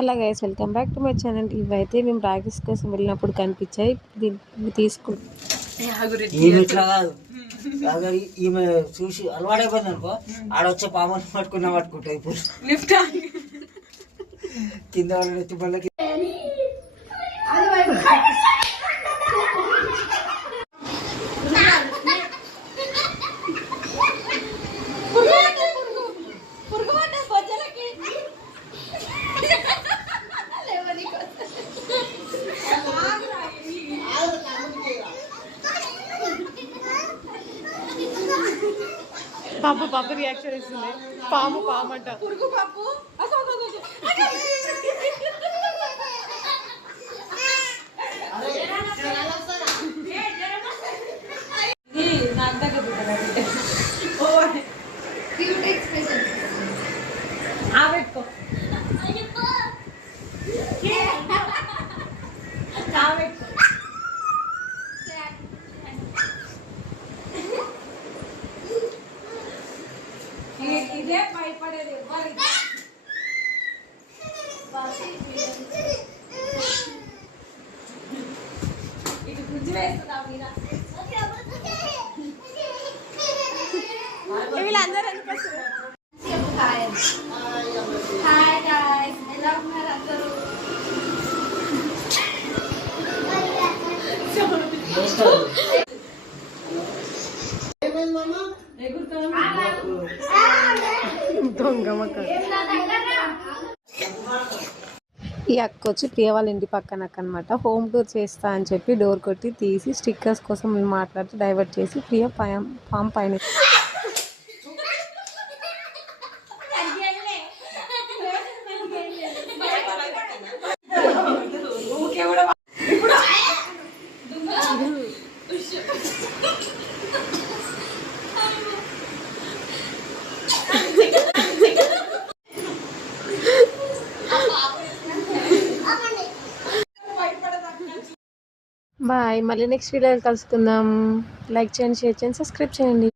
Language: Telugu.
Hello guys, welcome back to my channel. ఇవైతే మేము రాగిస్ కోసం వెళ్ళినప్పుడు కనిపించాయి. దీన్ని ఈమె చూసి అలవాడైపోయింది అనుకో, ఆడొచ్చే పాముని పట్టుకుంటా ఇప్పుడు లిఫ్ట్ కింద వచ్చి పళ్ళకి పాప రియాక్షన్ ఇస్తుంది. పాము అంట. ఇదే భయపడేది ఇది గుజ్జు వేస్తుందా మీద వీళ్ళందరూ ఎందుకు వస్తారు? హాయ్ గాయ్స్, ఎలా ఉన్నారు అందరూ? ఈ అక్క వచ్చి ప్రియ వాళ్ళ ఇంటి పక్కన అక్క అనమాట. హోమ్ టూర్ చేస్తా అని చెప్పి డోర్ కొట్టి తీసి స్టిక్కర్స్ కోసం మాట్లాడుతూ డైవర్ట్ చేసి ప్రియ పామ్ పైన బాయ్. మళ్ళీ నెక్స్ట్ వీడియోలో కలుసుకుందాం. లైక్ చేయండి, షేర్ చేయండి, సబ్స్క్రైబ్ చేయండి.